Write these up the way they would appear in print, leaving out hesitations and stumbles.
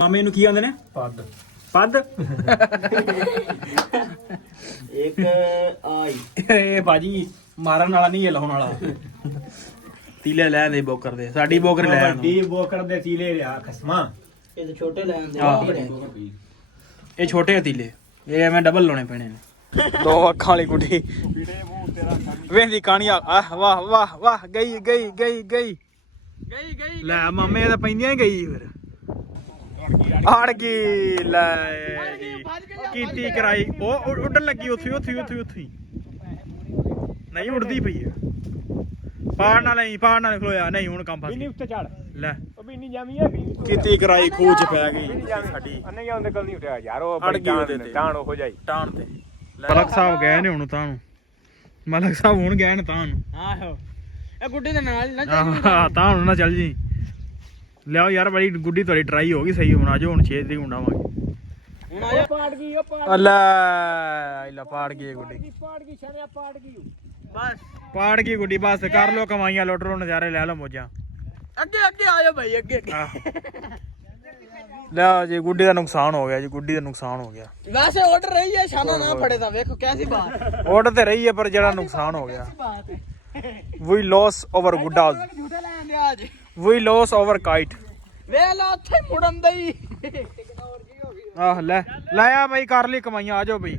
ਮਾਮੇ ਨੂੰ ਕੀ ਆਂਦੇ ਨੇ? ਪੱਦ ਪੱਦ। ਇੱਕ ਆਈ ਇਹ ਬਾਜੀ ਮਾਰਨ ਵਾਲਾ ਨਹੀਂ, ਇਹ ਲਾਉਣ ਵਾਲਾ। ਤੀਲੇ ਲੈ ਦੇ ਬੋਕਰ ਦੇ, ਸਾਡੀ ਬੋਕਰ ਲੈ ਵੱਡੀ ਬੋਕਰ ਦੇ ਤੀਲੇ ਲਿਆ ਖਸਮਾ। ਇਹ ਤਾਂ ਛੋਟੇ ਲੈਣ ਦੇ ਇਹ ਛੋਟੇ ਆ ਤੀਲੇ, ਇਹ ਐਵੇਂ ਡਬਲ ਲਾਉਣੇ ਪੈਣੇ ਨੇ। ਦੋ ਅੱਖਾਂ ਵਾਲੀ ਗੁੱਡੀ ਵੇਂਦੀ ਕਾਣੀ ਆ। ਆਹ ਵਾਹ ਵਾਹ ਵਾਹ, ਗਈ ਗਈ ਗਈ ਗਈ ਗਈ ਗਈ। ਲੈ ਮਾਮੇ ਤਾਂ ਪੈਂਦੀਆਂ ਹੀ ਗਈ ਫਿਰ, ਅੜ ਗਈ। ਲੈ ਕੀਤੀ ਕਰਾਈ, ਉਹ ਉੱਡਣ ਲੱਗੀ ਉੱਥੇ ਉੱਥੇ ਉੱਥੇ ਉੱਥੇ। ਨਹੀਂ ਉੜਦੀ ਪਈ ਹੈ। ਪਾੜ ਨਾਲ ਨਹੀਂ, ਪਾੜ ਨਾਲ ਖਲੋਇਆ ਨਹੀਂ। ਹੁਣ ਕੰਮ ਫਸ ਬਿੰਨੀ ਉੱਤੇ ਚੜ। ਲੈ ਉਹ ਬਿੰਨੀ ਜਮੀ ਹੈ ਵੀ ਕੀਤੀ ਕਰਾਈ, ਖੂਹ ਚ ਪੈ ਗਈ ਸਾਡੀ। ਅੰਨੇ ਜਾਂ ਉਹਦੇ ਕੋਲ ਨਹੀਂ ਉੱਠਿਆ ਯਾਰ। ਉਹ ਅੜ ਗਈ ਉਹਦੇ ਤੇ, ਟਾਣ ਹੋ ਜਾਈ ਟਾਣ ਤੇ। ਮਲਕ ਸਾਹਿਬ ਗਏ ਨੇ ਹੁਣ ਤਾਂ ਨੂੰ, ਮਲਕ ਸਾਹਿਬ ਹੁਣ ਗਏ ਨੇ ਤਾਂ ਨੂੰ। ਆਹੋ ਇਹ ਗੁੱਡੀ ਦੇ ਨਾਲ ਨਾ ਆਹ ਤਾਂ ਹੁਣ ਨਾ ਚੱਲ ਜੀ। ਲਿਆਓ ਯਾਰ, ਬੜੀ ਗੁੱਡੀ ਤੁਹਾਡੀ ਟਰਾਈ ਹੋ ਗਈ ਸਹੀ। ਹੁਣ ਆਜੋ, ਹੁਣ 6 ਤਰੀਕ ਉਡਾਵਾਂਗੇ। ਹੁਣ ਆ ਪਾੜ ਗਈ ਉਹ ਪਾੜ ਅੱਲਾ ਪਾੜ ਗਈ ਗੁੱਡੀ, ਪਾੜ ਗਈ ਛੜਿਆ ਪਾੜ ਗਈ। ਬਸ ਪਾੜ ਗਈ ਗੁੱਡੀ। ਬਸ ਕਰ ਲੋ ਕਮਾਈਆਂ, ਲੁੱਟ ਲੋ, ਨਜ਼ਾਰੇ ਲੈ ਲਓ, ਮੋਜਾਂ। ਅੱਗੇ ਅੱਗੇ ਆ ਜਾ ਭਾਈ, ਅੱਗੇ ਅੱਗੇ। ਲਿਆ ਜੀ, ਗੁੱਡੀ ਦਾ ਨੁਕਸਾਨ ਹੋ ਗਿਆ ਜੀ, ਗੁੱਡੀ ਦਾ ਨੁਕਸਾਨ ਹੋ ਗਿਆ। ਵੈਸੇ ਆਰਡਰ ਰਹੀ ਹੈ, ਸ਼ਾਨਾ ਨਾ ਫੜੇ ਤਾਂ ਵੇਖੋ ਕੈਸੀ ਬਾਤ। ਆਰਡਰ ਤੇ ਰਹੀ ਹੈ, ਪਰ ਜਿਹੜਾ ਨੁਕਸਾਨ ਹੋ ਗਿਆ। ਬਾਤ ਹੈ ਵੀ ਲੋਸ ਓਵਰ ਗੁੱਡਾ, ਝੂਠੇ ਲੈਣ ਦੇ ਅੱਜ। ਵੀ ਲੋਸ ਓਵਰ ਕਾਈਟ। ਵੇਖ ਲਾ ਉੱਥੇ ਮੁੜਨ ਦਈ। ਆਹ ਲੈ ਲੈ ਆ ਬਈ, ਕਰ ਲਈ ਕਮਾਈਆਂ। ਆ ਜਾਓ ਬਈ।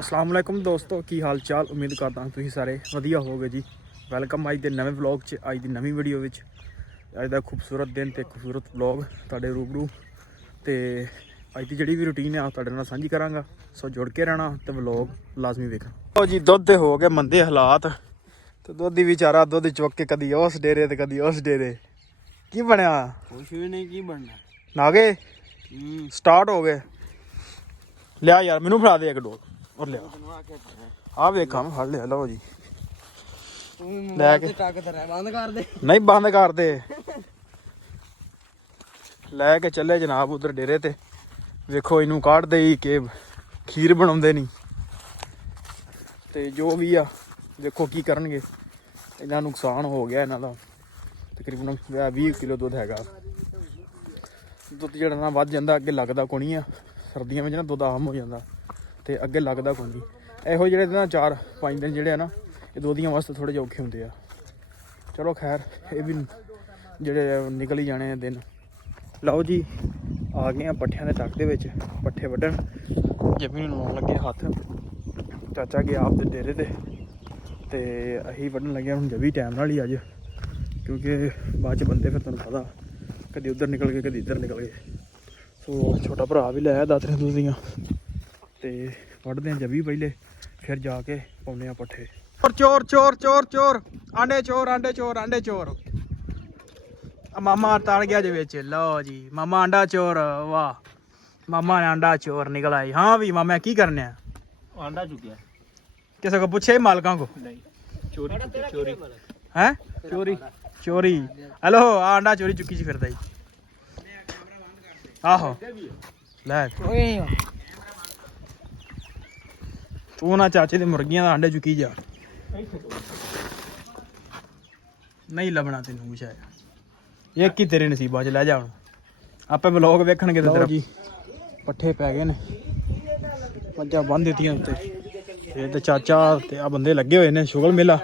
ਅਸਲਾਮ ਵਾਲੇਕੁਮ ਦੋਸਤੋ, ਕੀ ਹਾਲ ਚਾਲ? ਉਮੀਦ ਕਰਦਾ ਹਾਂ ਤੁਸੀਂ ਸਾਰੇ ਵਧੀਆ ਹੋਵੋਗੇ ਜੀ। ਵੈਲਕਮ ਅੱਜ ਦੇ ਨਵੇਂ ਵਲੌਗ 'ਚ, ਅੱਜ ਦੀ ਨਵੀਂ ਵੀਡੀਓ ਵਿੱਚ। ਅੱਜ ਦਾ ਖੂਬਸੂਰਤ ਦਿਨ ਤੇ ਖੂਬਸੂਰਤ ਵਲੌਗ ਤੁਹਾਡੇ ਰੂਬਰੂ। ਤੇ ਅੱਜ ਦੀ ਜਿਹੜੀ ਵੀ ਰੂਟੀਨ ਆ ਤੁਹਾਡੇ ਨਾਲ ਸਾਂਝੀ ਕਰਾਂਗਾ, ਸੋ ਜੁੜ ਕੇ ਰਹਿਣਾ ਤੇ ਵਲੌਗ ਲਾਜ਼ਮੀ ਵੇਖਣਾ। ਲਓ ਜੀ, ਦੁੱਧ ਦੇ ਹੋ ਗਏ ਮੰਦੇ ਹਾਲਾਤ, ਤੇ ਦੁੱਧ ਹੀ ਵਿਚਾਰਾ ਦੁੱਧ ਚੁੱਕ ਕੇ ਕਦੀ ਉਸ ਡੇਰੇ ਤੇ ਕਦੀ ਉਸ ਡੇਰੇ। ਕੀ ਬਣਿਆ? ਕੁਛ ਵੀ ਨਹੀਂ, ਕੀ ਬਣਨਾ। ਨਾਗੇ ਸਟਾਰਟ ਹੋ ਗਏ। ਲਿਆ ਯਾਰ, ਮੈਨੂੰ ਫੜਾ ਦੇ ਇੱਕ ਡੋਲ ਔਰ ਲਿਆ। ਆ ਵੇਖਾਂ ਮੈਂ ਫੜ ਲਿਆ। ਲਓ ਜੀ, ਲੈ ਕੇ ਬੰਦ ਕਰ ਦੇ। ਨਹੀਂ ਬੰਦ ਕਰ ਦੇ। ਲੈ ਕੇ ਚੱਲੇ ਜਨਾਬ ਉਧਰ ਡੇਰੇ ਤੇ। ਵੇਖੋ ਇਹਨੂੰ ਕੱਢਦੇ ਹੀ ਕਿ ਖੀਰ ਬਣਾਉਂਦੇ ਨਹੀਂ, ਤੇ ਜੋ ਵੀ ਆ ਵੇਖੋ ਕੀ ਕਰਨਗੇ। ਇਹਨਾਂ ਨੁਕਸਾਨ ਹੋ ਗਿਆ ਇਹਨਾਂ ਦਾ। ਤਕਰੀਬਨ 20 ਕਿਲੋ ਦੁੱਧ ਹੈਗਾ। ਦੁੱਧ ਜਿਹੜਾ ਨਾ ਵੱਧ ਜਾਂਦਾ, ਅੱਗੇ ਲੱਗਦਾ ਕੋਣੀ ਆ। ਸਰਦੀਆਂ ਵਿੱਚ ਨਾ ਦੁੱਧ ਆਮ ਹੋ ਜਾਂਦਾ ਤੇ ਅੱਗੇ ਲੱਗਦਾ ਕੋਈ ਨਹੀਂ। ਇਹੋ ਜਿਹੜੇ ਨਾ 4-5 ਦਿਨ ਜਿਹੜੇ ਆ ਨਾ, ਇਹ ਦੋਧੀਆਂ ਵਾਸਤੇ ਥੋੜ੍ਹੇ ਜਿਹੇ ਔਖੇ ਹੁੰਦੇ ਆ। ਚਲੋ ਖੈਰ, ਇਹ ਵੀ ਜਿਹੜੇ ਨਿਕਲ ਹੀ ਜਾਣੇ ਆ ਦਿਨ। ਲਓ ਜੀ, ਆ ਗਏ ਆ ਪੱਠਿਆਂ ਦੇ ਟੱਕ ਦੇ ਵਿੱਚ, ਪੱਠੇ ਵੱਢਣ। ਜੱਬੀ ਨੂੰ ਲਾਉਣ ਲੱਗੇ ਹੱਥ। ਚਾਚਾ ਗਿਆ ਆਪ ਦੇ ਡੇਰੇ ਤੇ ਅਸੀਂ ਵੱਢਣ ਲੱਗੇ ਹੁਣ ਜੱਬੀ ਟਾਈਮ ਨਾਲ ਹੀ ਅੱਜ, ਕਿਉਂਕਿ ਬਾਅਦ 'ਚ ਬੰਦੇ ਫਿਰ ਤੁਹਾਨੂੰ ਪਤਾ ਕਦੀ ਉੱਧਰ ਨਿਕਲ ਗਏ ਕਦੀ ਇੱਧਰ ਨਿਕਲ ਗਏ। ਸੋ ਛੋਟਾ ਭਰਾ ਵੀ ਲੈ ਆਇਆ ਦਾਤਰੀਆਂ ਦੂਤਰੀਆਂ, ਤੇ ਵੱਢਦੇ ਆ ਜੱਬੀ ਪਹਿਲੇ, ਫਿਰ ਜਾ ਕੇ ਪਾਉਂਦੇ ਆ ਪੱਠੇ। ਚੋਰ ਚੋਰ ਚੋਰ ਚੋਰ, ਆਂਡੇ ਚੋਰ, ਆਂਡੇ ਚੋਰ, ਆਂਡੇ ਚੋਰ। ਮਾਮਾ ਤੜ ਗਿਆ ਜੇ ਵਿੱਚ। ਲਓ ਜੀ, ਮਾਮਾ ਆਂਡਾ ਚੋਰ। ਵਾਹ, ਮਾਮਾ ਨੇ ਆਂਡਾ ਚੋਰ ਨਿਕਲ ਆਈ। ਹਾਂ ਵੀ ਮਾਮਾ ਕੀ ਕਰਨੇ ਆ? ਆਂਡਾ ਚੁੱਕਿਆ। ਕਿਸੇ ਕੋ ਪੁੱਛੇ ਮਾਲਕਾਂ ਕੋ? ਨਹੀਂ, ਚੋਰੀ ਚੋਰੀ ਹੈ ਚੋਰੀ ਚੋਰੀ। ਹੈਲੋ, ਆਂਡਾ ਚੋਰੀ ਚੁੱਕੀ ਸੀ ਫਿਰਦਾ ਜੀ। ਆਹੋ ਲੈ, ਓਏ ਤੂੰ ਨਾ ਚਾਚੇ ਦੇ ਮੁਰਗੀਆਂ ਦਾ ਆਂਡੇ ਚੁੱਕੀ ਜਾ। ਨਹੀਂ ਲੱਭਣਾ ਤੈਨੂੰ ਕੁਛ ਆਇਆ, ਇਹ ਕੀ ਤੇਰੇ ਨਸੀਬਾਂ 'ਚ। ਲੈ ਜਾ ਹੁਣ, ਆਪੇ ਵਲੋਗ ਵੇਖਣਗੇ ਤੇ ਤੇਰਾ ਜੀ। ਪੱਠੇ ਪੈ ਗਏ ਨੇ, ਮੱਝਾਂ ਬੰਨ੍ਹ ਦਿੱਤੀਆਂ ਉੱਤੇ। ਇਹ ਤੇ ਚਾਚਾ ਤੇ ਆ ਬੰਦੇ ਲੱਗੇ ਹੋਏ ਨੇ, ਸ਼ੁਗਲ ਮੇਲਾ।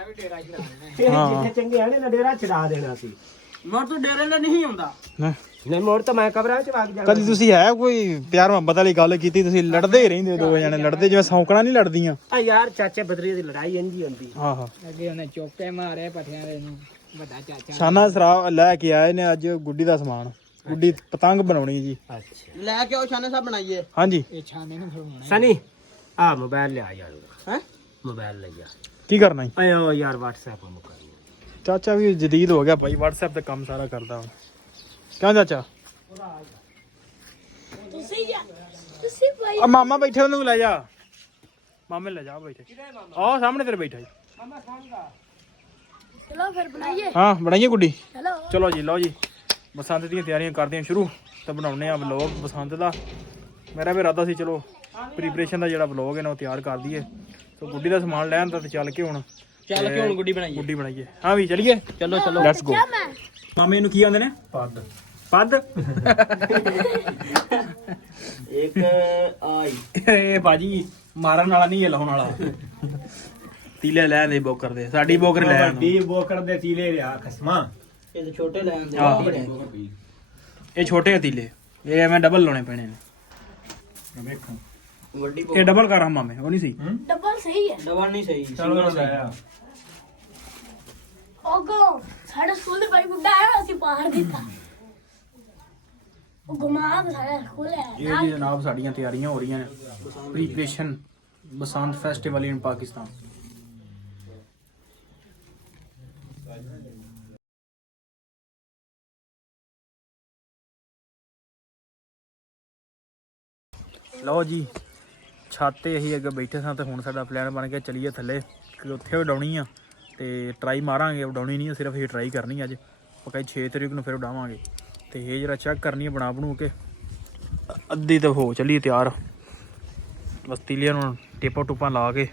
ਹਾਂ ਚੰਗੇ ਆਣੇ ਨਾ ਡੇਰਾ ਛਡਾ ਦੇਣਾ ਸੀ। ਮੋਰ ਤੋਂ ਡੇਰੇ ਨਾਲ ਨਹੀਂ ਹੁੰਦਾ। ਨਹੀਂ ਮੋੜ ਤਾਂ ਮੈਂ ਕਬਰਾਂ 'ਚ ਵਗ ਜਾ। ਕਦੀ ਤੁਸੀਂ ਹੈ ਕੋਈ ਪਿਆਰ ਮੁਹੱਬਤ ਵਾਲੀ ਗੱਲ ਕੀਤੀ? ਤੁਸੀਂ ਲੜਦੇ ਹੀ ਰਹਿੰਦੇ ਹੋ ਦੋਵੇਂ ਜਣੇ, ਲੜਦੇ ਜਿਵੇਂ ਸੌਂਕਣਾ ਨਹੀਂ ਲੜਦੀਆਂ। ਆ ਯਾਰ ਚਾਚੇ ਬਦਰੀ ਦੀ ਲੜਾਈ ਇੰਜੀ ਹੁੰਦੀ। ਆਹੋ, ਅੱਗੇ ਉਹਨੇ ਚੋਕੇ ਮਾਰੇ ਪੱਠਿਆਂ ਦੇ ਨੂੰ, ਵੱਡਾ ਚਾਚਾ। ਸ਼ਾਨਾ ਸਰਾਬ ਲੈ ਕੇ ਆਏ ਨੇ ਅੱਜ ਗੁੱਡੀ ਦਾ ਸਮਾਨ। ਗੁੱਡੀ ਪਤੰਗ ਬਣਾਉਣੀ ਜੀ। ਅੱਛਾ ਲੈ ਕੇ ਉਹ ਛਾਨੇ ਸਾਹਿਬ ਬਣਾਈਏ। ਹਾਂਜੀ, ਇਹ ਛਾਨੇ ਨੂੰ ਬਣਾਉਣਾ ਸਨੀ ਆ ਮੋਬਾਈਲ ਲਿਆ ਯਾਰ। ਹੈ ਮੋਬਾਈਲ ਲੈ ਜਾ। ਕੀ ਕਰਨਾ ਜੀ? ਆਇਓ ਯਾਰ WhatsApp ਨੂੰ ਕਰਨੀ। ਚਾਚਾ ਵੀ ਜਦੀਦ ਹੋ ਗਿਆ ਭਾਈ, WhatsApp ਤੇ ਕੰਮ ਸਾਰਾ ਕਰਦਾ ਹੁਣ। ਕਿਉਂ ਚਾਚਾ? ਤੁਸੀਂ ਭਾਈ ਆ ਮਾਮਾ ਬੈਠੇ, ਉਹਨੂੰ ਲੈ ਜਾ। ਮਾਮੇ ਲੈ ਜਾ ਬੈਠੇ। ਆਹ ਸਾਹਮਣੇ ਤੇਰੇ ਬੈਠਾ ਜੀ। ਚਲੋ ਫਿਰ ਬਣਾਈਏ। ਹਾਂ ਬਣਾਈਏ ਗੁੱਡੀ। ਚਲੋ ਚਲੋ ਜੀ, ਲਓ ਜੀ, ਬਸੰਤ ਦੀਆਂ ਤਿਆਰੀਆਂ ਕਰਦੇ ਹਾਂ ਸ਼ੁਰੂ, ਤੇ ਬਣਾਉਣੇ ਆ ਵਲੋਗ ਬਸੰਤ ਦਾ। ਮੇਰਾ ਵੀ ਇਰਾਦਾ ਸੀ ਚਲੋ ਪ੍ਰੀਪਰੇਸ਼ਨ ਦਾ ਜਿਹੜਾ ਵਲੋਗ ਹੈ ਨਾ ਉਹ ਤਿਆਰ ਕਰ ਦਈਏ। ਸੋ ਗੁੱਡੀ ਦਾ ਸਮਾਨ ਲੈ ਆਂਦਾ ਤੇ ਚੱਲ ਕੇ ਹੁਣ ਗੁੱਡੀ ਬਣਾਈਏ। ਹਾਂ ਵੀ ਚਲੀਏ, ਚਲੋ ਚਲੋ ਲੈਟਸ ਗੋ। ਮੈਂ ਮਾਮੇ ਨੂੰ ਕੀ ਆਂਦੇ ਨੇ? ਪੱਦ ਪੱਦ ਇੱਕ ਆਈ ਇਹ ਬਾਜੀ ਮਾਰਨ ਵਾਲਾ ਨਹੀਂ, ਇਹ ਲਾਉਣ ਵਾਲਾ। ਤੀਲੇ ਲੈ ਦੇ ਬੋਕਰ ਦੇ, ਸਾਡੀ ਬੋਕਰ ਲੈ ਵੱਡੀ ਬੋਕਰ ਦੇ ਤੀਲੇ ਰਿਆ ਖਸਮਾ। ਇਹ ਛੋਟੇ ਲੈਣ ਦੇ ਆਹ। ਵੱਡੀ ਲੈ। ਇਹ ਛੋਟੇ ਆ ਤੀਲੇ, ਇਹ ਐਵੇਂ ਡਬਲ ਲਾਉਣੇ ਪੈਣੇ ਨੇ। ਵੇਖੋ ਵੱਡੀ ਇਹ ਡਬਲ ਕਰ ਮਾਮੇ, ਉਹ ਨਹੀਂ ਸਹੀ। ਡਬਲ ਸਹੀ ਹੈ। ਡਬਲ ਨਹੀਂ ਸਹੀ, ਚਲੋ ਸਿੰਗਲ ਸਹੀ। ਲਾਇਆ ਓਗੋ ਸਾਡੇ ਸਕੂਲ ਦੇ ਭਾਈ ਬੁੱਢਾ ਆਇਆ ਅਸੀਂ ਪਾੜ ਦਿੱਤਾ। ਉਹ ਗੁਮਾ ਕੇ ਸਾਡਾ ਸਕੂਲ ਹੈ। ਇਹ ਜੀ ਜਨਾਬ ਸਾਡੀਆਂ ਤਿਆਰੀਆਂ ਹੋ ਰਹੀਆਂ ਨੇ, ਪ੍ਰੀਪਰੇਸ਼ਨ ਬਸੰਤ ਫੈਸਟੀਵਲ ਇਨ ਪਾਕਿਸਤਾਨ। ਲਓ ਜੀ, ਛੱਤ ਤੇ ਅਸੀਂ ਅੱਗੇ ਬੈਠੇ ਸਾਂ ਤੇ ਹੁਣ ਸਾਡਾ ਪਲਾਨ ਬਣ ਗਿਆ ਚਲੀਏ ਥੱਲੇ, ਕਿ ਉੱਥੇ ਉਡਾਉਣੀ ਆ ਤੇ ਟਰਾਈ ਮਾਰਾਂਗੇ। ਉਡਾਉਣੀ ਨਹੀਂ ਆ, ਸਿਰਫ ਇਹ ਟਰਾਈ ਕਰਨੀ ਅੱਜ। ਪੱਕਾ 6 ਤਰੀਕ ਨੂੰ ਫਿਰ ਉਡਾਵਾਂਗੇ। ਤੇ ਇਹ ਜਿਹੜਾ ਚੈੱਕ ਕਰਨੀ ਹੈ ਬਣਾ ਬਣੂ ਕੇ, ਅੱਧੀ ਤਾਂ ਹੋ ਚੱਲੀ ਤਿਆਰ। ਬਸ ਤੀਲੀਆਂ ਨੂੰ ਟੇਪਾਂ ਟੂਪਾਂ ਲਾ ਕੇ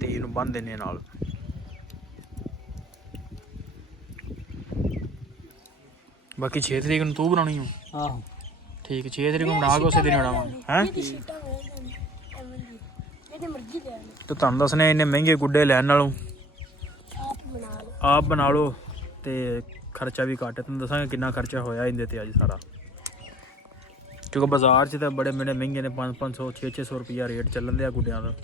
ਤੇ ਇਹਨੂੰ ਬੰਨ੍ਹ ਦਿੰਦੇ ਨਾਲ। ਬਾਕੀ 6 ਤਰੀਕ ਨੂੰ ਤੂੰ ਬਣਾਉਣੀ ਹੋ? ਆਹੋ ਠੀਕ, 6 ਤਰੀਕ ਨੂੰ ਬਣਾ ਕੇ ਉਸੇ ਦਿਨ ਉਡਾਵਾਂਗੇ। ਹੈਂ ਜਿਹੜੀ ਮਰਜ਼ੀ ਲੈ ਲਓ, ਤੇ ਤੁਹਾਨੂੰ ਦੱਸਣੇ ਇੰਨੇ ਮਹਿੰਗੇ ਗੁੱਡੇ ਲੈਣ ਨਾਲੋਂ ਆਪ ਬਣਾ ਲਓ। ਆਪ ਬਣਾ ਲਓ ਤੇ ਖਰਚਾ ਵੀ ਘੱਟ। ਤੁਹਾਨੂੰ ਦੱਸਾਂਗੇ ਕਿੰਨਾ ਖਰਚਾ ਹੋਇਆ ਇਹਦੇ ਤੇ ਅੱਜ ਸਾਰਾ, ਕਿਉਂਕਿ ਬਾਜ਼ਾਰ 'ਚ ਤਾਂ ਬੜੇ ਬੜੇ ਮਹਿੰਗੇ ਨੇ, 500 600 ਰੁਪਈਆ ਰੇਟ ਚੱਲਣ ਦਿਆ ਗੁੱਡਿਆਂ ਦਾ।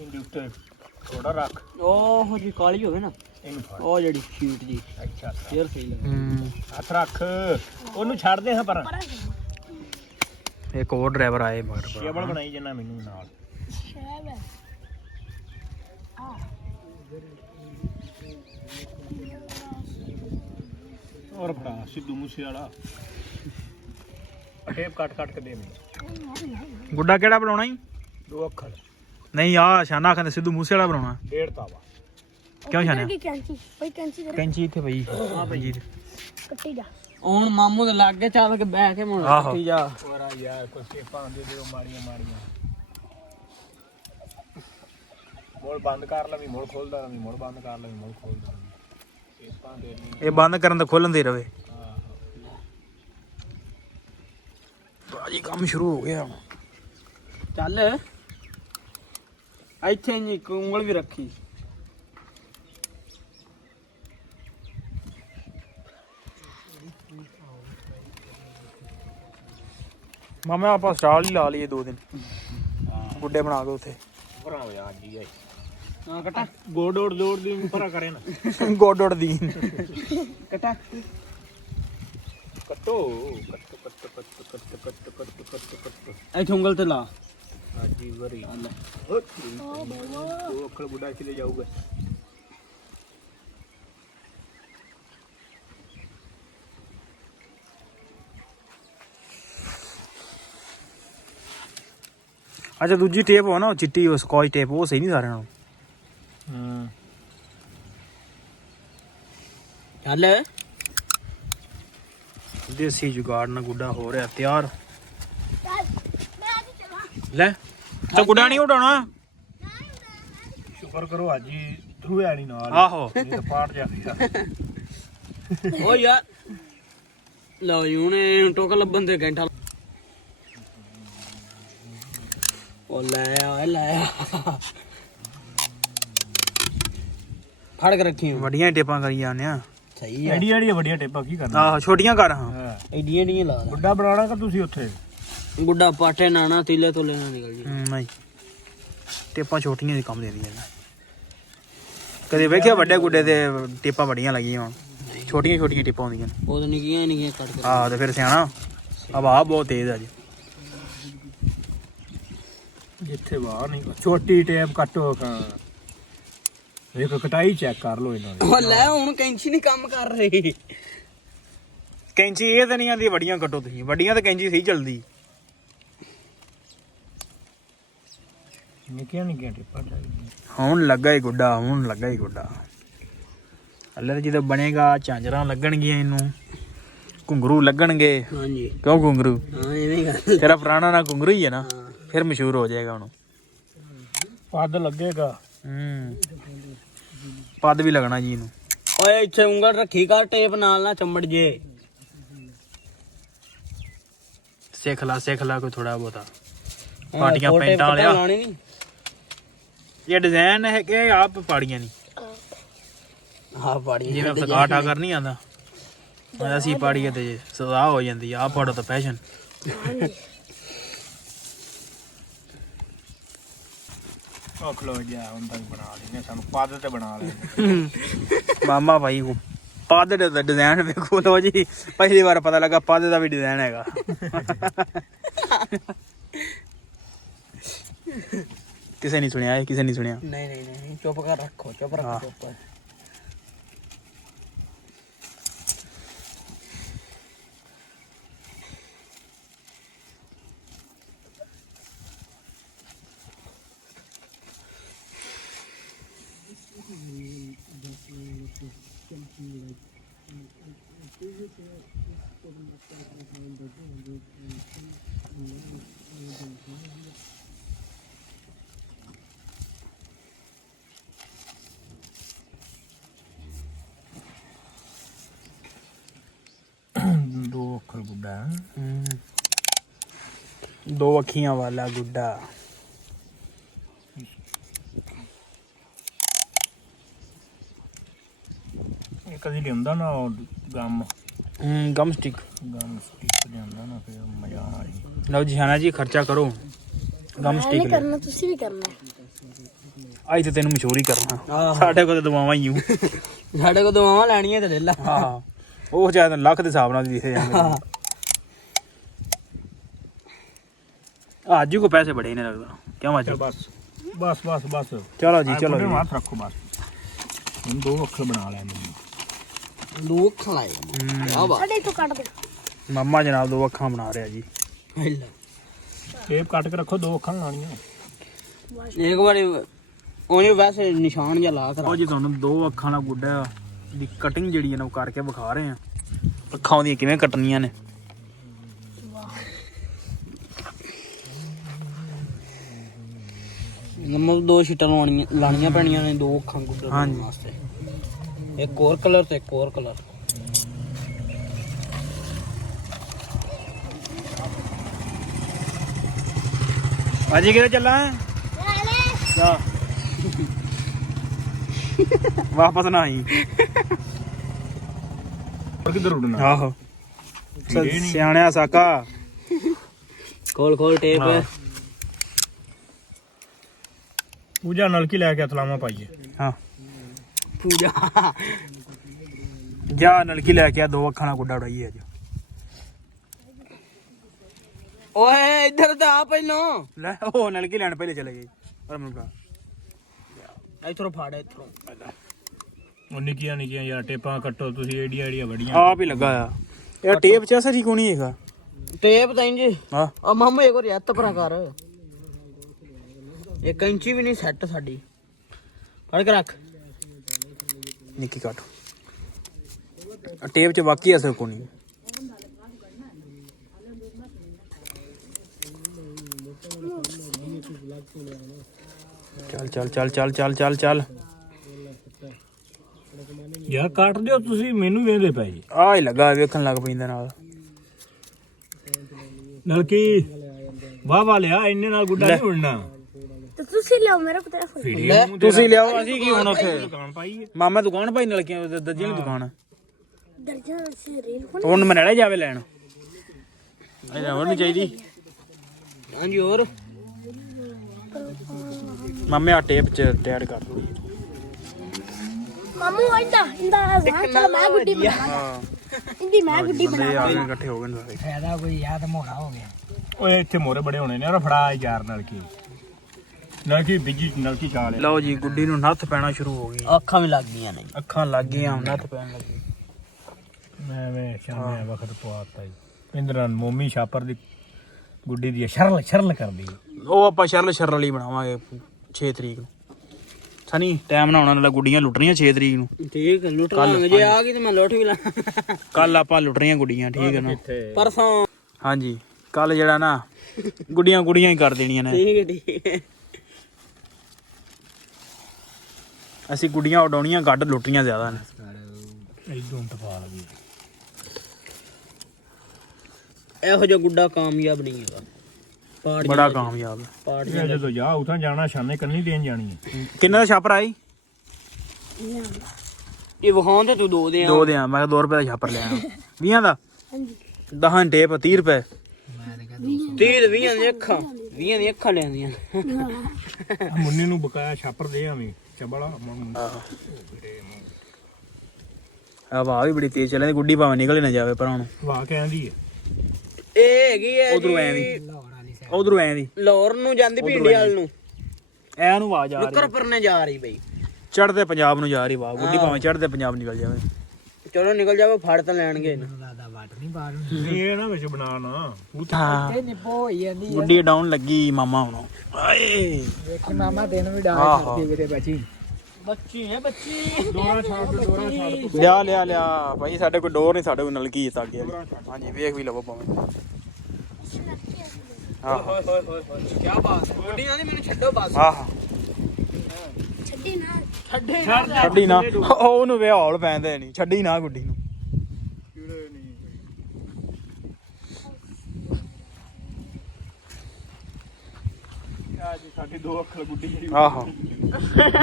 ਇੰਡਕਟਰ ਥੋੜਾ ਰੱਖ ਉਹ ਜੀ ਕਾਲੀ ਹੋਵੇ ਨਾ, ਇਹਨੂੰ ਫੜ। ਉਹ ਜਿਹੜੀ ਸ਼ੀਟ ਜੀ ਅੱਛਾ ਫੇਰ ਸਹੀ ਲੱਗੇ। ਹੱਥ ਰੱਖ, ਉਹਨੂੰ ਛੱਡਦੇ ਹਾਂ ਪਰ ਇੱਕ ਹੋਰ ਡਰਾਈਵਰ ਆਏ ਮਗਰ। ਕੇਬਲ ਬਣਾਈ ਜਨਾ ਮੈਨੂੰ ਨਾਲ। ਸ਼ਾਇਦ ਹੈ। ਔਰ ਫੜਾ ਸਿੱਧੂ ਮੂਸੇ ਵਾਲਾ ਟੇਪ ਕੱਟ ਕੇ ਦੇ ਮੈਨੂੰ। ਗੁੱਡਾ ਕਿਹੜਾ ਬਣਾਉਣਾ ਈ? 2 ਅੱਖਰ ਨਹੀਂ ਆ ਸ਼ਾਨਾ ਖਾਨ ਸਿੱਧੂ ਮੂਸੇ ਵਾਲਾ ਬਣਾਉਣਾ। 1.5 ਤਾਵਾ। ਕਿਉਂ ਛਾਨਿਆ? ਕੀ ਕੈਂਚੀ ਭਾਈ, ਕੈਂਚੀ ਦੇ ਕੈਂਚੀ ਇੱਥੇ ਪਈ। ਹਾਂਜੀ ਕੱਟੀ ਜਾ। ਹੁਣ ਮਾਮੂ ਦੇ ਲਾਗੇ ਚੱਲ ਕੇ ਬਹਿ ਕੇ ਮੁੜ ਆਹੋ। ਕੱਟੀ ਜਾ। ਹੋਰਾ ਯਾਰ ਕੋਈ ਸੇਪਾਂ ਦੇ ਦਿਓ ਮਾੜੀਆਂ ਮੋੜ ਬੰਦ ਕਰ ਲਵੀਂ, ਮੋੜ ਖੋਲਦਾ ਰਵੀਂ, ਮੋੜ ਬੰਦ ਕਰ ਲਵੀਂ, ਮੋੜ ਖੋਲਦਾ ਰਵੀਂ। ਸੇਪਾਂ ਦੇ ਲਈ ਇਹ ਬੰਦ ਕਰਨ ਤੋਂ ਖੋਲਣ ਦੇ ਰਵੇ। ਭਾਜੀ ਕੰਮ ਸ਼ੁਰੂ ਹੋ ਗਿਆ ਹੁਣ। ਚੱਲ ਇੱਥੇ ਨਹੀਂ ਉਂਗਲ ਵੀ ਰੱਖੀ। ਮਾਮਾ ਆਪਾਂ ਸਟਾਲ ਹੀ ਲਾ ਲਈਏ 2 ਦਿਨ, ਗੁੱਡੇ ਬਣਾ ਕੇ ਉੱਥੇ। ਭਰਾ ਹੋਇਆ ਅੱਜ ਹੀ ਆਈ ਹਾਂ ਕਟਾ ਗੋਡੋੜ ਦੌੜ ਦੀ ਭਰਾ ਕਰੇ ਨਾ। ਗੋਡੋੜ ਦੀ ਕਟਾ ਕੱਟੋ ਕੱਟ ਇੱਥੇ ਉਂਗਲ ਤੇ ਲਾ। ਹਾਜੀ ਵਰੀ ਉਹ ਅੱਖਰ ਬੁੱਢਾ ਚਲੇ ਜਾਊਗਾ। ਅੱਛਾ ਦੂਜੀ ਟੇਪ ਹੋ ਨਾ, ਉਹ ਚਿੱਟੀ ਉਹ ਸਕੌਚ ਟੇਪ, ਉਹ ਸਹੀ ਨਹੀਂ ਸਾਰਿਆਂ ਨਾਲੋਂ। ਚੱਲ ਦੇਸੀ ਜੁਗਾੜ ਨਾਲ ਗੁੱਡਾ ਹੋ ਰਿਹਾ ਤਿਆਰ। ਚੱਲ ਮੈਂ ਅੱਜ ਚਲਾ। ਲੈ ਤਾਂ ਗੁੱਡਾ ਨਹੀਂ ਉਡਾਉਣਾ। ਸ਼ੁਕਰ ਕਰੋ ਅੱਜ ਹੀ ਧੂਆ ਨਹੀਂ ਨਾਲ। ਆਹੋ ਨਹੀਂ ਤਾਂ ਪਾੜ ਜਾ। ਓ ਯਾਰ ਲਓ ਜੀ, ਹੁਣ ਟੋਕ ਲੱਭਣ ਤੇ ਘੰਟਾ। ਉਹ ਲੈ ਆ ਫੜ ਕੇ ਰੱਖੀ ਵੱਡੀਆਂ ਟੇਪਾਂ ਕਰੀ ਜਾਂਦੇ ਆ। ਸਹੀ ਹੈ। ਐਡੀਆਂ ਵੱਡੀਆਂ ਟੇਪਾਂ ਕੀ ਕਰਨਾ। ਆਹੋ ਛੋਟੀਆਂ ਕਰ ਹਾਂ। ਐਡੀਆਂ ਐਡੀਆਂ ਲਾ ਦੇ। ਬੁੱਢਾ ਬਣਾਉਣਾ ਕਿ ਤੁਸੀਂ ਉੱਥੇ ਗੁੱਡਾ ਪਾਟੇ ਨਾਣਾ ਤੀਲੇ ਤੋਂ ਲੈਣਾ ਨਿਕਲ ਜੀ। ਨਹੀਂ ਟੇਪਾਂ ਛੋਟੀਆਂ ਹੀ ਕੰਮ ਦਿੰਦੀਆਂ ਨੇ। ਕਦੇ ਵੇਖਿਆ ਵੱਡੇ ਗੁੱਡੇ ਤੇ ਟੇਪਾਂ ਬੜੀਆਂ ਲੱਗੀਆਂ ਹੋਣ, ਛੋਟੀਆਂ ਛੋਟੀਆਂ ਟੇਪਾਂ ਹੁੰਦੀਆਂ ਨੇ। ਉਹ ਤਾਂ ਨਿੱਕੀਆਂ ਕੱਟ ਕੇ। ਆਹ ਤੇ ਫਿਰ ਸਿਆਣਾ ਹਵਾ ਬਹੁਤ ਤੇਜ਼ ਆ ਜੀ। ਜਿੱਥੇ ਬਾਹਰ ਨਹੀਂ ਛੋਟੀ ਟੇਪ ਕੱਟੋ। ਵੇਖ ਕਟਾਈ ਚੈੱਕ ਕਰ ਲੋ ਇਹਨਾਂ ਦੀ। ਉਹ ਲੈ ਹੁਣ ਕੈਂਚੀ ਨਹੀਂ ਕੰਮ ਕਰ ਰਹੀ। ਕੈਂਚੀ ਇਹ ਤਾਂ ਨਹੀਂ ਆਂਦੀ ਵੱਡੀਆਂ ਕੱਟੋ ਤੁਸੀਂ, ਵੱਡੀਆਂ ਤਾਂ ਕੈਂਚੀ ਸਹੀ ਚੱਲਦੀ। ਨਿੱਕੀਆਂ ਨਿੱਕੀਆਂ ਟੇਪਾਂ ਚਾਹੀਦੀਆਂ। ਹੁਣ ਲੱਗਾ ਹੀ ਗੁੱਡਾ, ਹੁਣ ਲੱਗਾ ਹੀ ਗੁੱਡਾ। ਹਲੇ ਤਾਂ ਜਦੋਂ ਬਣੇਗਾ ਝਾਂਜਰਾਂ ਲੱਗਣਗੀਆਂ, ਇਹਨੂੰ ਘੁੰਗਰੂ ਲੱਗਣਗੇ। ਹਾਂਜੀ ਕਿਉਂ ਘੁੰਗਰੂ? ਹਾਂ ਐਵੇਂ ਗੱਲ। ਤੇਰਾ ਪੁਰਾਣਾ ਨਾ ਘੁੰਗਰੂ ਹੀ ਹੈ ਨਾ, ਫਿਰ ਮਸ਼ਹੂਰ ਹੋ ਜਾਏਗਾ ਹੁਣ। ਪੱਦ ਲੱਗੇਗਾ। ਪੱਦ ਵੀ ਲੱਗਣਾ ਜੀ ਇਹਨੂੰ। ਓਏ ਇੱਥੇ ਉਂਗਲ ਰੱਖੀ ਕਰ ਟੇਪ ਨਾਲ ਨਾ ਚੰਬੜ ਜੇ। ਸਿੱਖ ਲਾ ਕੋਈ ਥੋੜਾ ਬਹੁਤਾ। ਹਾਂ, ਪਾਟੀਆਂ ਛੋਟੇ ਪੈਂਟਾਂ ਵਾਲਿਆ ਲਾਉਣੀ ਨੀ। ਇਹ ਡਿਜ਼ਾਈਨ ਹੈ ਕਿ ਆਪ ਪਾੜੀਆਂ ਨਹੀਂ ਹਾਂ ਪਾੜੀ ਜਿਵੇਂ ਫਕਾਟਾ ਕਰ ਨਹੀਂ ਆਂਦਾ ਅਸੀਂ ਪਾੜੀਏ ਤੇ ਸਦਾ ਹੋ ਜਾਂਦੀ ਆ ਫੜੋ ਤਾਂ ਫੈਸ਼ਨ। ਉਹ ਖਲੋ ਜਾ ਹੁਣ ਤੱਕ ਬਣਾ ਲੈਨੇ ਸਾਨੂੰ ਪੱਦ ਤੇ ਬਣਾ ਲੈ। ਮਾਮਾ ਭਾਈ ਕੋ ਪੱਦ ਦਾ ਡਿਜ਼ਾਈਨ ਵੇਖੋ ਲੋ ਜੀ, ਪਹਿਲੀ ਵਾਰ ਪਤਾ ਲੱਗਾ ਪੱਦ ਦਾ ਵੀ ਡਿਜ਼ਾਈਨ ਹੈਗਾ। ਕਿਸੇ ਨਹੀਂ ਸੁਣਿਆ ਇਹ, ਕਿਸੇ ਨਹੀਂ ਸੁਣਿਆ। ਨਹੀਂ ਚੁੱਪ ਕਰ ਰੱਖੋ, ਚੁੱਪ ਰੱਖੋ, ਚੁੱਪ। ਦੋ ਅੱਖਰ ਗੁੱਡਾ ਦੋ ਅੱਖੀਆਂ ਵਾਲਾ ਗੁੱਡਾ। ਇਹ ਕਦੀ ਲਿਆਉਂਦਾ ਨਾ ਉਹ ਗਮ ਗਮ ਸਟਿਕ ਲਿਆਉਂਦਾ ਨਾ ਫਿਰ ਮਜ਼ਾ ਆਣਾ ਜੀ। ਲਓ ਜੀ ਹਾਨਾ ਜੀ ਖਰਚਾ ਕਰੋ ਗਮ ਸਟਿਕ ਲੈ। ਕਰਨਾ ਤੁਸੀਂ ਵੀ ਕਰਨਾ। ਅੱਜ ਤੇ ਤੈਨੂੰ ਮਸ਼ਹੂਰ ਹੀ ਕਰਨਾ, ਸਾਡੇ ਕੋਲ ਤਾਂ ਦਵਾਵਾਂ ਹੀ ਹੂੰ। ਸਾਡੇ ਕੋਲ ਦਵਾਵਾਂ ਲੈਣੀਆਂ ਤੇ ਲੈ ਲਾ। ਹਾਂ ਉਹ ਜਿਆਦਾ ਲੱਖ ਦੇ ਹਿਸਾਬ ਨਾਲ ਲਿਖੇ ਜਾਂਦੇ। ਅੱਜ ਕੋ ਪੈਸੇ ਬੜੇ ਨੇ ਲੱਗਦਾ ਕਿਉਂ ਅੱਜ। ਬਸ ਚਲੋ ਜੀ ਚਲੋ ਜੀ। ਹੱਥ ਰੱਖੋ ਬਸ। ਹੁਣ ਦੋ ਅੱਖਰ ਬਣਾ ਲੈ ਮੈਨੂੰ। ਲੋਕ ਖਲਾਏ ਆ ਬਾ ਸਾਡੇ ਤੋਂ ਕੱਟ ਦੇ। ਮਾਮਾ ਜਨਾਬ ਦੋ ਅੱਖਾਂ ਬਣਾ ਰਿਹਾ ਜੀ। ਟੇਪ ਕੱਟ ਕੇ ਰੱਖੋ, ਦੋ ਅੱਖਾਂ ਲਾਣੀਆਂ। ਇੱਕ ਵਾਰੀ ਉਹਨੇ ਵੈਸੇ ਨਿਸ਼ਾਨ ਜਿਹਾ ਲਾ ਕਰਾ। ਉਹ ਜੀ ਤੁਹਾਨੂੰ ਦੋ ਅੱਖਾਂ ਵਾਲਾ ਗੁੱਡਾ ਦੀ ਕਟਿੰਗ ਜਿਹੜੀ ਹੈ ਨਾ ਉਹ ਕਰਕੇ ਵਿਖਾ ਰਹੇ ਆ। ਅੱਖਾਂ ਉਹਦੀਆਂ ਕਿਵੇਂ ਕੱਟਣੀਆਂ ਨੇ। ਨੰਬਰ ਦੋ ਸ਼ੀਟਾਂ ਲਾਣੀਆਂ ਪੈਣੀਆਂ ਨੇ ਦੋ ਅੱਖਾਂ ਗੁੱਡੇ ਬਣਾਉਣ ਵਾਸਤੇ। ਇੱਕ ਹੋਰ ਕਲਰ ਤੇ ਇੱਕ ਹੋਰ ਕਲਰ। ਭਾਜੀ ਕਿਤੇ ਚੱਲਾਂ ਜਾ ਵਾਪਸ ਨਾ ਆਈ। ਪਰ ਕਿੱਧਰ ਉੱਡਣਾ? ਆਹੋ ਸਿਆਣਿਆ ਸਾਕਾ। ਖੋਲ ਟੇਪ। ਪੂਜਾ ਨਲਕੀ ਲੈ ਕੇ ਅਤਲਾਵਾ ਪਾਈਏ। ਹਾਂ ਪੂਜਾ ਜਾ ਨਲਕੀ ਲੈ ਕੇ ਆ, ਦੋ ਅੱਖਾਂ ਨਾਲ ਗੁੱਡਾ ਉਡਾਈਏ ਅੱਜ। ਓਏ ਇੱਧਰ ਤਾਂ ਆ ਪਹਿਲਾਂ। ਲੈ ਉਹ ਨਲਕੀ ਲੈਣ ਪਹਿਲੇ ਚਲੇ ਗਏ। ਇੱਥੋਂ ਫਾੜ ਇੱਥੋਂ। ਉਹ ਨਿੱਕੀਆਂ ਯਾਰ ਟੇਪਾਂ ਕੱਟੋ ਤੁਸੀਂ, ਏਡੀਆਂ ਵੱਡੀਆਂ। ਆਪ ਹੀ ਲੱਗਾ ਆ ਇਹ ਟੇਪ ਚ ਅਸਰ ਹੀ ਕੋਈ ਨਹੀਂ ਹੈਗਾ। ਟੇਪ ਤਾਂ ਇੰਜ ਹਾਂ ਆ ਮਾਮਾ ਇੱਕ ਵਾਰੀ ਹੱਥ ਭਰਾ ਕਰ। 1 ਇੰਚੀ ਵੀ ਨਹੀਂ ਸੈੱਟ ਸਾਡੀ। ਫੜ ਕੇ ਰੱਖ। ਨਿੱਕੀ ਕੱਟ ਟੇਪ ਚ ਬਾਕੀ ਅਸਰ ਕੋਈ ਨਹੀਂ। ਚੱਲ ਯਾਰ ਕੱਟ ਦਿਓ ਤੁਸੀਂ, ਮੈਨੂੰ ਵੇਂਦੇ ਪਏ ਜੀ। ਆ ਹੀ ਲੱਗਾ ਵੇਖਣ ਲੱਗ ਪੈਂਦਾ ਨਾਲ। ਨਲਕੀ ਵਾਹ ਲਿਆ, ਇੰਨੇ ਨਾਲ ਗੁੱਡਾ ਨਹੀਂ ਉੜਨਾ। ਤੇ ਤੁਸੀਂ ਲਿਆਓ ਮੇਰੇ ਕੋਲ ਤੇਰਾ ਫੋਨ। ਤੁਸੀਂ ਲਿਆਓ, ਅਸੀਂ ਕੀ ਹੁਣ ਉੱਥੇ ਦੁਕਾਨ ਪਾਈ ਹੈ। ਮਾਮਾ ਦੁਕਾਨ ਭਾਈ ਨਲਕੀਆਂ ਦੱਜੀ ਵਾਲੀ ਦੁਕਾਨ ਦਰਜਾ ਸੇ ਰੇਲ ਕੋਲ ਹੁਣ ਮਨਾਲੇ ਜਾਵੇ ਲੈਣ। ਇਹ ਹੋਰ ਨਹੀਂ ਚਾਹੀਦੀ ਹਾਂਜੀ ਹੋਰ ਮਾਮੇ ਆ ਟੇਪ ਚ ਟੈਡ ਕਰ ਦੋ। ਮਾਮੂ ਇੰਦਾ ਚਲ ਮੈਂ ਗੁੱਡੀ ਬਣਾ। ਹਾਂ ਇੰਦੀ ਮੈਂ ਗੁੱਡੀ ਬਣਾ। ਬੰਦੇ ਆ ਗਏ ਇਕੱਠੇ ਹੋ ਗਏ ਨੇ ਸਾਰੇ। ਫਾਇਦਾ ਕੋਈ ਯਾਦ ਮੋੜਾ ਹੋ ਗਿਆ। ਓਏ ਇੱਥੇ ਮੋਰੇ ਬੜੇ ਹੋਣੇ ਨੇ। ਉਹ ਫੜਾ ਯਾਰ ਨਲਕੀ ਬੀਜੀ ਨਲਕੀ ਚਾ ਲਿਆ। ਲਓ ਜੀ ਗੁੱਡੀ ਨੂੰ ਨੱਥ ਪੈਣਾ ਸ਼ੁਰੂ ਹੋ ਗਈ। ਅੱਖਾਂ ਵੀ ਲੱਗ ਗਈਆਂ ਨੇ। ਅੱਖਾਂ ਲੱਗ ਗਈਆਂ, ਨੱਥ ਪੈਣ ਲੱਗੀ। ਮੈਂ ਸ਼ਾਮੇ ਵਕਤ ਪਵਾਤਾ ਜੀ। ਇੰਦਰਨ ਮੋਮੀ ਛਾਪਰ ਦੀ ਗੁੱਡੀ ਦੀ ਸ਼ਰਲ ਕਰਦੀ। ਉਹ ਆਪਾਂ ਸ਼ਰਲ ਵਾਲੀ ਬਣਾਵਾਂਗੇ 6 ਤਰੀਕ ਨੂੰ। ਸਨੀ ਟਾਈਮ ਨਾਲ ਆਉਣਾ, ਨਾਲੇ ਗੁੱਡੀਆਂ ਲੁੱਟਣੀਆਂ 6 ਤਰੀਕ ਨੂੰ। ਠੀਕ ਹੈ ਲੁੱਟ ਲਾਂਗੇ। ਜੇ ਆ ਗਈ ਤੇ ਮੈਂ ਲੁੱਟ ਵੀ ਲਾਂ। ਕੱਲ ਆਪਾਂ ਲੁੱਟ ਰਹੀਆਂ ਗੁੱਡੀਆਂ, ਠੀਕ ਹੈ ਨਾ। ਪਰਸੋਂ ਹਾਂਜੀ ਕੱਲ ਜਿਹੜਾ ਨਾ ਗੁੱਡੀਆਂ ਹੀ ਕਰ ਦੇਣੀਆਂ ਨੇ। ਠੀਕ ਹੈ ਅਸੀਂ ਗੁੱਡੀਆਂ ਉਡਾਉਣੀਆਂ, ਗੱਡ ਲੁੱਟਣੀਆਂ ਜ਼ਿਆਦਾ ਨੇ। ਇਦੋਂ ਟਪਾ ਲਗੀ ਇਹੋ ਜਿਹਾ ਗੁੱਡਾ ਕਾਮਯਾਬ ਨਹੀਂ ਹੈਗਾ। ਪਾੜ ਬੜਾ ਕਾਮਯਾਬ ਹੈ। ਪਾੜ ਇਹ ਜਦੋਂ ਜਾ ਉਥਾਂ ਜਾਣਾ ਸ਼ਾਨੇ ਕੰਨੀ ਦੇਣ ਜਾਣੀ ਹੈ। ਕਿੰਨੇ ਦਾ ਛਾਪਰ ਆਈ? ਇਹ ਵਹਾਉਣ ਤੇ ਤੂੰ ਦੋ ਦੇ ਆ। 2 ਦੇ ਆ, ਮੈਂ 2 ਰੁਪਏ ਦਾ ਛਾਪਰ ਲਿਆ 20 ਦਾ। ਹਾਂਜੀ 10 ਟੇਪ 30 ਰੁਪਏ। 30 20 ਦੀਆਂ ਅੱਖਾਂ 20 ਦੀਆਂ ਅੱਖਾਂ ਲੈਂਦੀਆਂ। ਮੁੰਨੇ ਨੂੰ ਬਕਾਇਆ ਛਾਪਰ ਦੇ ਆਵੇਂ ਚਬੜਾ ਹਵਾ ਵੀ ਬੜੀ ਤੇਜ਼ ਚੱਲਦੀ, ਗੁੱਡੀ ਭਾਵੇਂ ਨਿਕਲ ਹੀ ਨਾ ਜਾਵੇ ਪਰ ਹੁਣ ਵਾਹ ਕਹਿੰਦੀ ਹੈ। ਇਹ ਹੈਗੀ ਹੈ ਉਧਰੋਂ ਐ ਦੀ, ਉਧਰੋਂ ਐ ਦੀ ਲਾਹੌਰ ਨੂੰ ਜਾਂਦੀ ਭਿੰਡੀ ਵਾਲ ਨੂੰ। ਐ ਨੂੰ ਆਵਾਜ਼ ਆ ਰਹੀ, ਨੁੱਕਰ ਪਰਨੇ ਜਾ ਰਹੀ ਬਈ। ਚੜ੍ਹਦੇ ਪੰਜਾਬ ਨੂੰ ਜਾ ਰਹੀ ਵਾਹ। ਗੁੱਡੀ ਭਾਵੇਂ ਚੜ੍ਹਦੇ ਪੰਜਾਬ ਨਿਕਲ ਜਾਵੇ। ਚਲੋ ਨਿਕਲ ਜਾਵੇ, ਫੜ ਤਾਂ ਲੈਣਗੇ। ਇਹ ਨਾ ਵਿੱਚ ਬਣਾ ਨਾ ਹਾਂ ਗੁੱਡੀ ਡਾਊਨ ਲੱਗੀ ਮਾਮਾ ਹੁਣ। ਆਏ ਵੇਖੀ ਮਾਮਾ ਤੈਨੂੰ ਵੀ ਡਾਲ ਆਹੋ। ਕਰਦੀ ਵੀਰੇ ਬੱਚੀ। ਬੱਚੀ ਹੈ ਬੱਚੀ। ਦੋਰਾ ਛੱਡ ਲਿਆ ਭਾਈ, ਸਾਡੇ ਕੋਲ ਡੋਰ ਨਹੀਂ, ਸਾਡੇ ਕੋਲ ਨਲਕੀ ਹੈ ਤਾਗੇ ਵਾਲੀ। ਹਾਂਜੀ ਵੇਖ ਵੀ ਲਵੋ ਭਾਵੇਂ। ਆਹੋ ਹੋਏ ਹੋਏ ਹੋਏ ਹੋਏ ਕੀ ਬਾਤ ਹੈ। ਗੁੱਡੀਆਂ ਦੀ ਮੈਨੂੰ ਛੱਡੋ ਬਸ। ਆਹੋ ਛੱਡੀ ਨਾ ਛੱਡੀ ਨਾ, ਉਹਨੂੰ ਵੇ ਹੌਲ ਪੈਂਦੇ ਨਹੀਂ, ਛੱਡੀ ਨਾ ਗੁੱਡੀ ਨੂੰ। ਸਾਡੀ 2 ਅੱਖਰ ਗੁੱਡੀ ਜਿਹੜੀ ਆਹੋ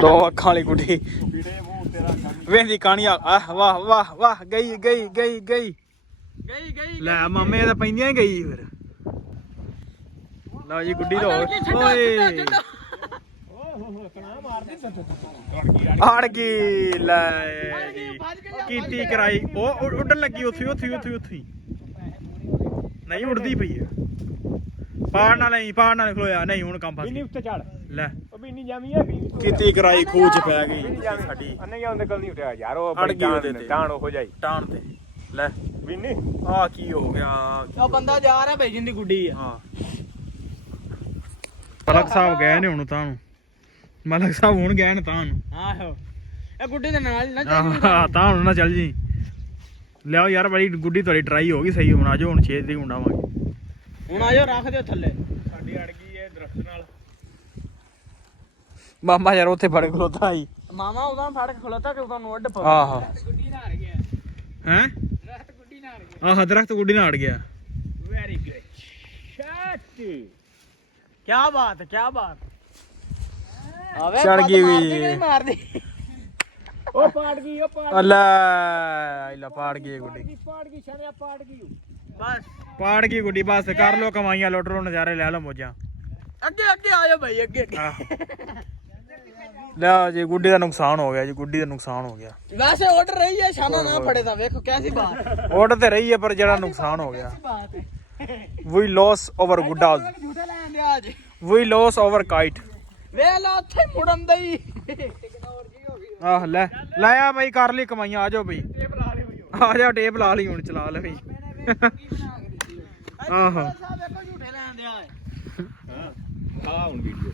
2 ਅੱਖਾਂ ਵਾਲੀ ਗੁੱਡੀ ਵੀੜੇ ਮੂੰਹ ਤੇਰਾ ਵੇਂਦੀ ਕਾਣੀ ਆਹ ਵਾਹ ਵਾਹ ਵਾਹ ਗਈ ਗਈ ਗਈ ਗਈ ਗਈ ਗਈ ਲੈ ਮਾਮੇ ਇਹ ਤਾਂ ਪੈਂਦੀਆਂ ਹੀ ਗਈ ਫਿਰ। ਲਓ ਜੀ ਗੁੱਡੀ ਤਾਂ ਓਏ ਅੜ ਗਈ ਲੈ ਜੀ। ਕੀਤੀ ਕਰਾਈ ਉਹ ਉੱਡਣ ਲੱਗੀ ਉੱਥੇ ਨਹੀਂ ਉੱਡਦੀ ਪਈ ਹੈ। ਪਾੜ ਨਾਲ ਖਲੋਇਆ ਨਹੀਂ, ਹੁਣ ਕੰਮ ਫਸ ਬਿੰਨੀ ਗਿਆ। ਉੱਤੇ ਚੜ ਲੈ ਉਹ ਬਿੰਨੀ ਜਾਮੀ ਹੈ ਬਿੰਨੀ ਕੀਤੀ ਕਰਾਈ ਖੂਹ ਚ ਪੈ ਗਈ ਸਾਡੀ। ਅੰਨੇ ਜਾਂ ਨਿਕਲ ਨਹੀਂ ਉਠਿਆ ਯਾਰ। ਉਹ ਅੜ ਗਈ ਉਹਦੇ ਤੇ। ਟਾਣ ਹੋ ਜਾਈ ਟਾਣ ਤੇ ਲੈ ਬਿੰਨੀ। ਆ ਕੀ ਹੋ ਗਿਆ। ਉਹ ਬੰਦਾ ਜਾ ਰਿਹਾ ਭਾਈ ਜਿੰਦੀ ਗੁੱਡੀ ਆ। ਹਾਂ ਮਲਕ ਸਾਹਿਬ ਗਏ ਨੇ ਹੁਣ ਤਾਂ ਨੂੰ, ਮਲਕ ਸਾਹਿਬ ਹੁਣ ਗਏ ਨੇ ਤਾਂ ਨੂੰ। ਆਹੋ ਇਹ ਗੁੱਡੀ ਦੇ ਨਾਲ ਹੀ ਨਾ ਆਹ ਤਾਂ ਹੁਣ ਨਾ ਚੱਲ ਜੀ। ਲਿਆਓ ਯਾਰ ਬੜੀ ਗੁੱਡੀ ਤੁਹਾਡੀ ਟਰਾਈ ਹੋ ਗਈ ਸਹੀ। ਹੁਣ ਆਜੋ ਹੁਣ 6 ਤਰੀਕ ਉਡਾਵਾਂਗੇ। ਹੁਣ ਆਜੋ ਰੱਖ ਦਿਓ ਥੱਲੇ। ਸਾਡੀ ਅੜ ਗਈ ਹੈ ਦਰਖਤ ਨਾਲ। ਮਾਮਾ ਯਾਰ ਉੱਥੇ ਫੜ ਖਲੋਤਾ ਸੀ। ਮਾਮਾ ਉਹਦਾ ਫੜ ਕੇ ਖਲੋਤਾ ਕਿ ਤੁਹਾਨੂੰ ਅੱਡ ਪਾ। ਆਹੋ ਗੁੱਡੀ ਨਾਲ ਅੜ ਗਿਆ। ਹੈ ਦਰਖਤ ਗੁੱਡੀ ਨਾਲ ਅੜ ਗਿਆ। ਆਹ ਦਰਖਤ ਗੁੱਡੀ ਨਾਲ ਅੜ ਗਿਆ। Very good shot. ਕੀ ਬਾਤ ਹੈ, ਕੀ ਬਾਤ। ਆਵੇ ਚੜ ਗਈ ਵੀ। ਮਾਰਦੀ। ਉਹ ਪਾੜ ਗਈ ਉਹ ਪਾੜ ਅੱਲਾ ਪਾੜ ਗਈ ਗੁੱਡੀ। ਗਈ ਛਣਿਆ ਪਾੜ ਗਈ। ਬਸ ਪਾੜ ਗਈ ਗੁੱਡੀ। ਬਸ ਕਰ ਲੋ ਕਮਾਈਆਂ, ਲੁੱਟ ਲੋ, ਨਜ਼ਾਰੇ ਲੈ ਲਓ ਮੋਜਾਂ। ਅੱਗੇ ਅੱਗੇ ਆਜੋ ਭਾਈ ਅੱਗੇ। ਲੈ ਜੀ ਗੁੱਡੀ ਦਾ ਨੁਕਸਾਨ ਹੋ ਗਿਆ ਜੀ, ਗੁੱਡੀ ਦਾ ਨੁਕਸਾਨ ਹੋ ਗਿਆ। ਵੈਸੇ ਆਰਡਰ ਰਹੀ ਹੈ ਸ਼ਾਨਾ ਨਾ ਫੜੇ ਤਾਂ ਵੇਖੋ ਕੈਸੀ ਬਾਤ। ਉੱਡ ਤੇ ਰਹੀ ਹੈ ਪਰ ਜਿਹੜਾ ਨੁਕਸਾਨ ਹੋ ਗਿਆ। ਬਾਤ ਹੈ। We lost our ਗੁੱਡਾ। ਝੂਠੇ ਲੈਣ ਦਿਆ ਅੱਜ। We lost our kite। ਵੇਖ ਲਾ ਉੱਥੇ ਮੁੜਨ ਦਾ ਹੀ। ਆਹ ਲੈ ਆ ਬਈ, ਕਰ ਲਈ ਕਮਾਈਆਂ। ਆ ਜਾਓ ਬਈ, ਆ ਜਾ ਟੇਪ ਲਾ ਲਈ ਹੁਣ, ਚਲਾ ਲੈ ਬਈ। ਆਹੋ ਵੇਖੋ ਝੂਠੇ ਲੈਣ ਦਿਆ। ਹਾਂ ਹੁਣ ਵੀਡੀਓ